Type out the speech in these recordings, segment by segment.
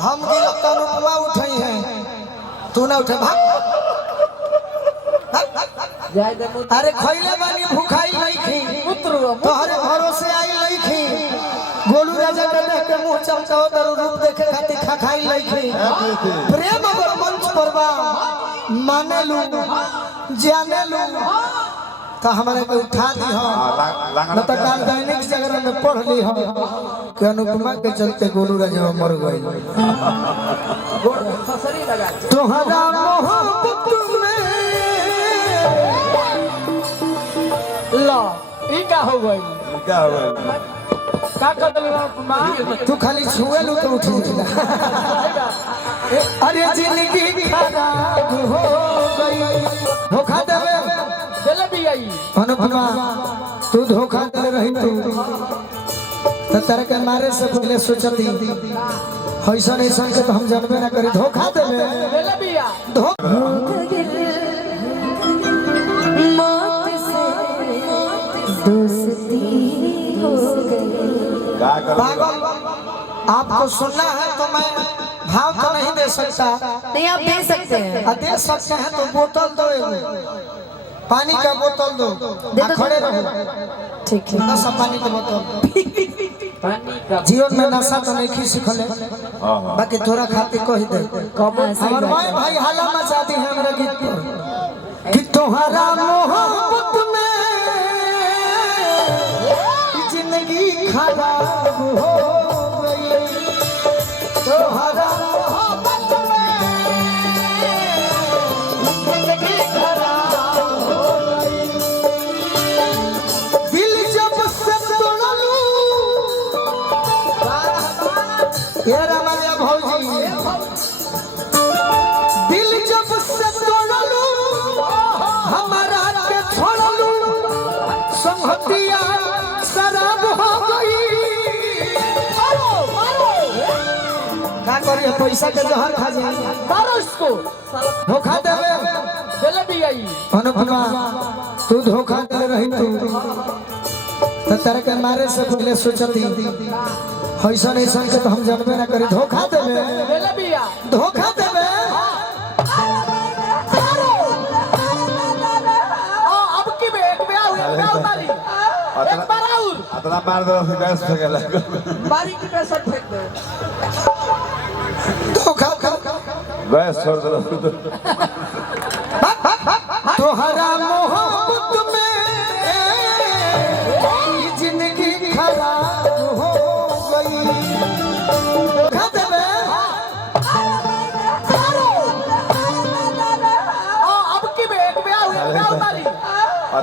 हम गिरब तो अनुपमा उठाई है, तू ना उठे भाग। अरे खैले बानी भूखाई लईखी तोहरे भरोसे आई लईखी। गोलू राजा के देख के मुंह चमकाओ तारू रूप देखे खातिर खाखाई लईखी। प्रेम अगर मंच पर बा माने लू जाने लू तो हमारे को उठा दी हो न तो काल दैनिक जागरण में पढ़ ली हो कि अनुपमा के चलते गोलू राजा मर गए। तोहरा मोहब्बत में ला ई का हो गई का कर तू खाली छुए लू तो उठ जा। अरे जिंदगी खराब हो गई धोखा देवे चले भी आई अनुपमा तू धोखा दे रही तू तेरे के मारे से पहले सोचती ऐसा नहीं सुन के तो हम जानबे ना करी धोखा देवे चले भी आ मौत से दोस्ती हो गई। पागल आपको सुनना है तो मैं भाव तो नहीं दे सकता। नहीं आप दे सकते हैं। दे सकते हैं तो बोतल दो पानी का बोतल दो खड़े रहो ठीक है नशा पानी का बोतल जीवन में नशा तो नहीं सीखले बाकी थोड़ा खातिर कह दे हमार माय भाई हाला मचा दी है हमरा गीत पर कि तोहरा मोहब्बत में जिंदगी खराब हो गई। तोहरा मोहब्बत में जिंदगी खराब हो गई। दिल जब से तोड़लू ये रमैया भौजी दिल जब से तोड़लू हमारा के छोड़लू संहतिया शराब हो गई। का करिए पैसा के जहर खा जाए मारो इसको धोखा देवे चले भी आई अनुपमा तू धोखा दे रही तू तेरे के मारे से पहले सोचती ऐसा नहीं सुन के तो हम जानबे ना करी धोखा देवे चले भी आ धोखा देवे अब की एक ब्याह हुई मारी एक बार और अतना मार दो से गैस फेंके लगा मारी की पैसा फेंक दे धोखा गैस छोड़ दो तोहरा मोहब्बत में जिंदगी खराब हो गई। धोखा देवे अब की एक ब्याह हुई मारी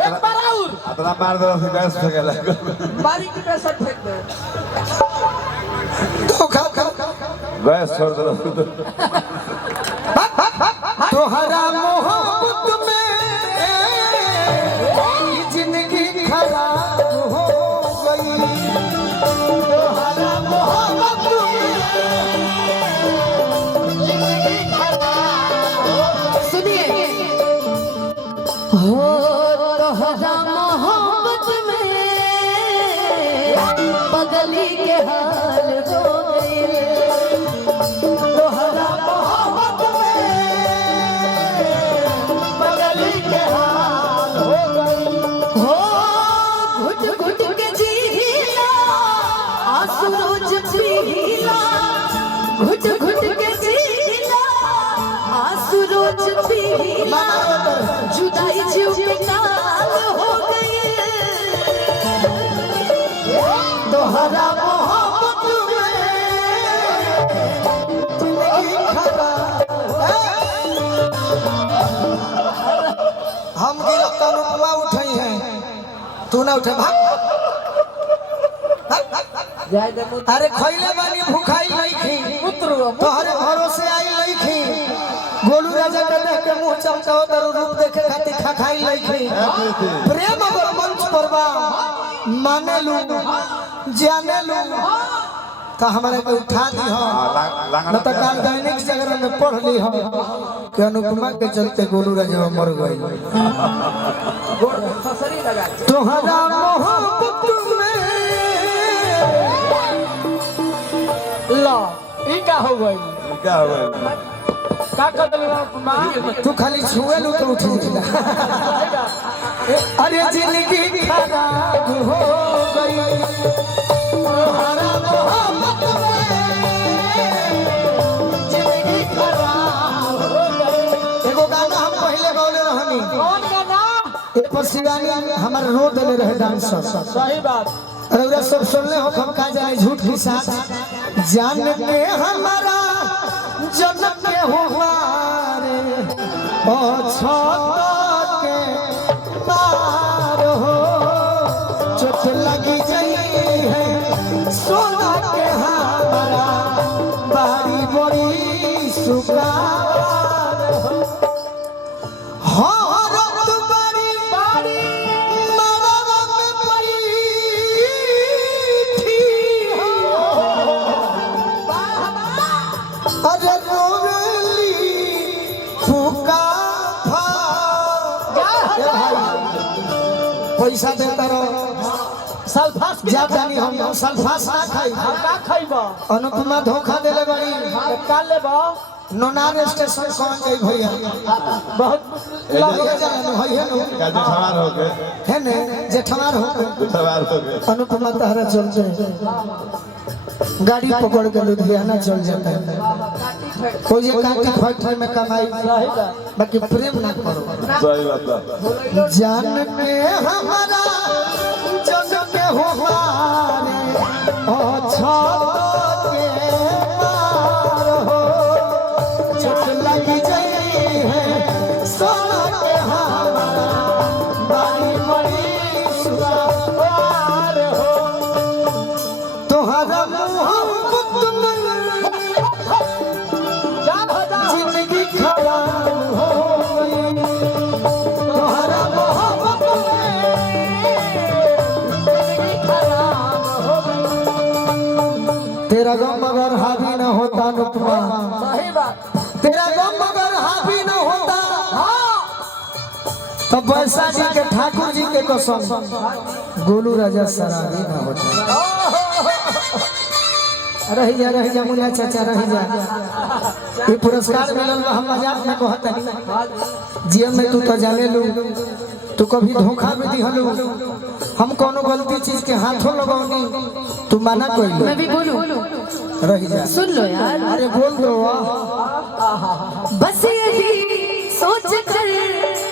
एक बार और अतना मार दो से गैस फेंके लगा मारी की पैसा फेंक दे धोखा गैस छोड़ दो तोहरा मोहब्बत में जिंदगी खराब हो गई। तोहरा मोहब्बत में जिंदगी खराब हो सुनिए हो तोहरा मोहब्बत में पगली के हाल हो गए। तोहरा मोहब्बत में पगली के हाल हो गई। हो घुट घुट के जीला आंसू रोज पीला घुट घुट के जीला आंसू रोज पीला जुदाई जीव के काल हो गई। तोहरा मोहब्बत में जिंदगी खराब हम गिरब तो अनुपमा उठाई है तू ना उठे भाग। अरे खैले बानी भूखाई लईखी तोहरे भरोसे आई लईखी। गोलू राजा के देख के मुंह चमकाओ तारू रूप देखे खातिर खाखाई लईखी। प्रेम अगर मंच पर बा माने लू जाने लू तो हमारे को उठा दी हो न तो काल दैनिक जागरण में पढ़ ली हो कि अनुपमा के चलते गोलू राजा मर गए। तोहरा मोहब्बत में ला ई का हो गई क्या हो गया का कदम मां तू खाली छुए लू तो उठ जा अरे जिंदगी खराब हो गई तुम्हारा मोहब्बत में जिंदगी खराब हो गई। एगो गाना हम पहले गौले रहनी कौन गाना एक पर शिवानी हमार रो देले रहे डांसर सही बात रउरा सब सुनले हो हम का जाने झूठ की साथ जान के हमारा जन्म के हुआरे ओ छोटा के पार हो चोट लगी गई है सोना के हमारा बारी बड़ी सुगार हो रत बड़ी बारी मरवा में पड़ी थी अरे रोवेली फूका पैसा देता रहो सल्फास के जा जानी हम सल्फास ना खाई का खइबो अनुपमा धोखा देले बड़ी का लेबो नोनार स्टेशन कौन जाई भैया बहुत लगे जाने होइए नु क्या जो सवार हो गए है ने जेठवार हो सवार हो गए अनुपमा तहरा चलते गाड़ी पकड़ के लुधियाना चल जाता है कोई ये काटी फैक्ट्री में कमाई सही बात बाकी प्रेम ना करो सही बात है जान के हमारा जग के हुआरे ओ छत के पार हो चोट लगी गई है सोना के हमारा बारी बड़ी सुगार हो तोहरा मोहब्बत में जान हो जा जिंदगी खराब हो गई तोहरा मोहब्बत में जिंदगी खराब हो गई तेरा गम अगर हावी न होता अनुपमा सही बात तेरा गम अगर हावी न होता तो बैसा जी के ठाकुर जी के कसम गोलू राजा सराबी न होता रह जा मुन्ना चाचा रह जा ये पुरस्कार मिलल बा हम मजाक में कहत नहीं जीवन में तू तो जाने लू तू कभी धोखा भी दिहलू हम कोनो गलती चीज के हाथों लगौनी तू माना कोई मैं भी बोलूं रह जा सुन लो यार अरे बोल दो बस यही सोच कर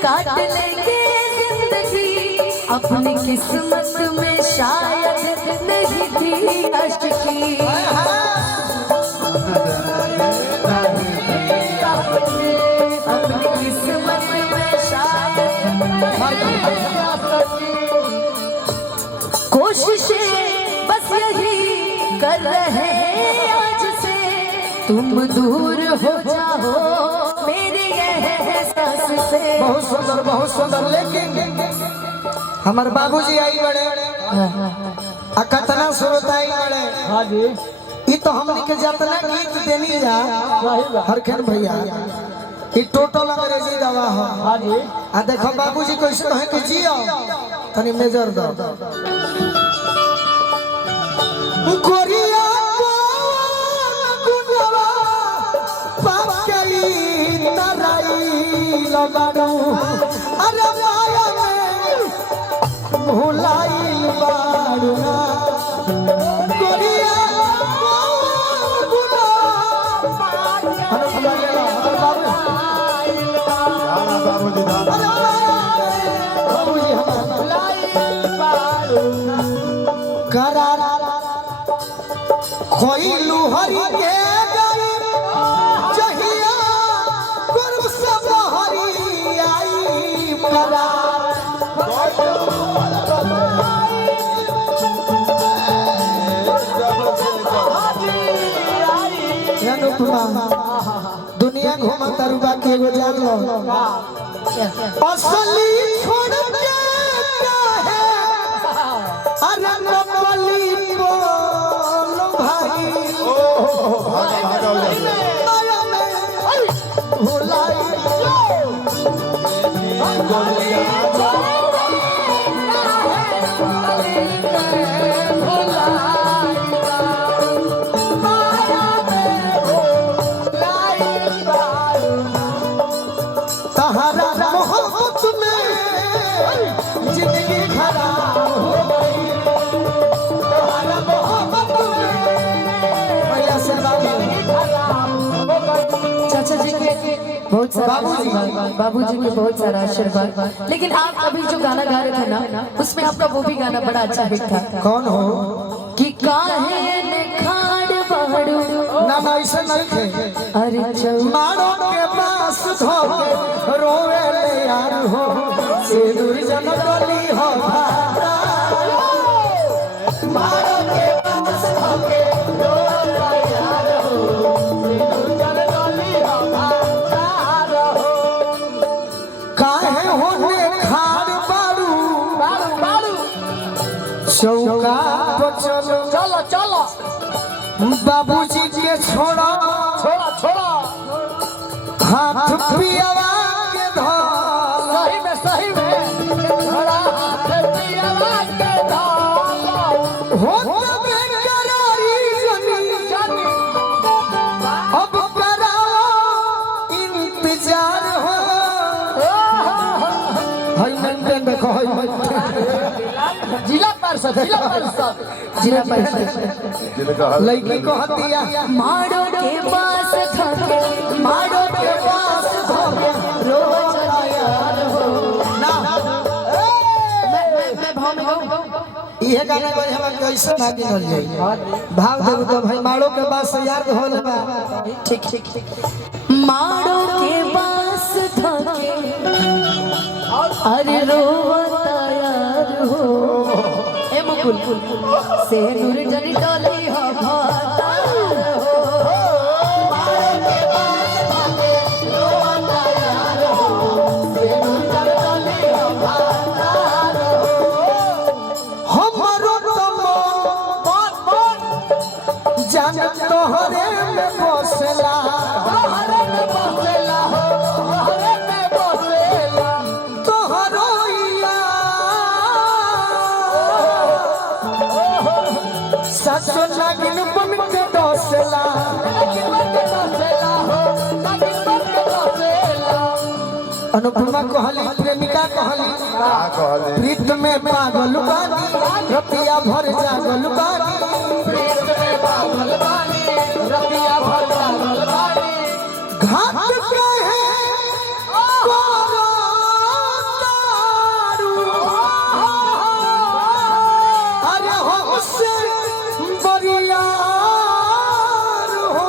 काट लेंगे जिंदगी अपनी किस्मत में शायद नहीं थी अश्क की अपनी किस्मत में शायद कोशिशें बस यही कर रहे हैं आज से तुम दूर हो जाओ मेरे एहसास से बहुत सुंदर लेकिन हमार बाबूजी आई बड़े आ कतना सुरत आई बड़े हां जी ई तो हमनी के जितना गीत देनी जा सही बात हरखेन भैया ई टोटल अंग्रेजी दवा है हां जी आ देखो बाबूजी कैसे कहे कि जियो तनी मेजर दो गोरिया गुनवा पाकई तराई लगाडू अरे माया में भुलाई बाड़ू गोरिया गुनवा अनुपमा ले लो बाबू दाना बाबूजी दाना बाबूजी हमारा करार खोई लुहरी के गई जहिया गुरु सब हरी आई करार अनुपमा दुनिया घुमा तरुबा के एगो जान लो असली छोड़ के काहे अरे नकली बोल भाई भागा हो जाते माया में भुलाई जिंदगी खराब हो गई तुम्हारा मोहब्बत में भैया से चाचा जी के बहुत सारा बाबूजी। बाबूजी के बहुत सारा आशीर्वाद। लेकिन आप अभी जो गाना गा रहे थे ना, उसमें आपका वो भी गाना बड़ा अच्छा हिट था कौन हो कि काहे ने खाड़ बाड़ू ना ना ऐसे नहीं थे अरे चौ मारो के पास धोके रोवे ले यार हो सिंदूर जन गली हो भाता मारो के पास धोके रोवे ले यार हो सिंदूर जन गली हो भाता रहो काहे होने खाड़ बाड़ू चौका पर चलो चलो चलो बाबूजी के छोड़ा छोड़ा छोड़ा हाथ पियावा के धोला सही में छोड़ा हाथ पियावा के धाला हो तबे करारी जनी अब कराओ इंतजार हो हाय मेंटेन देखो हाय मेंटेन जिला परिषद जिला परिषद जिनका हल लड़की को हतिया मारो के पास धके मारो के पास धके रोज यार हो ना मैं भाव में गाऊं इहे गाना कोई हम कैसे ना गिनल जाई भाव देबो तो भाई मारो के बाद से याद होल बा ठीक मारो के पास धके अरे रोवता यार हो ए मुकुल से नूर जनी डोली हो भाता हो मारो के पास धके रोवता यार हो से नूर जनी डोली हो भाता हो हमरो तमो जान तोहरे में बसला हरे में बसेला हो हरे में बसेला तोहरो यार सच लागिन बन के डसला अनुपमा कहली प्रेमिका कहली का कहले प्रीत में पागल बानी रतिया भर जागल बानी घाट कहे करो तारू अरे हमसे बरियार हो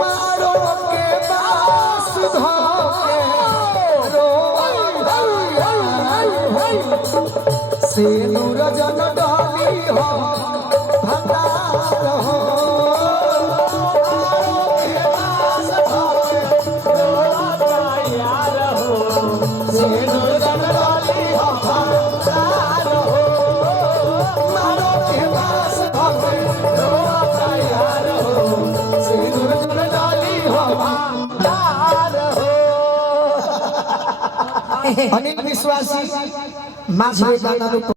मारो के पास धोके से नूर जन डाली हो भतार हो मारो के पास धोके यार हो से नूर जन डाली हो भतार हो मारो के पास धोके यार हो से नूर जन डाली हो भतार हो अनिल विश्वासी माझे गाना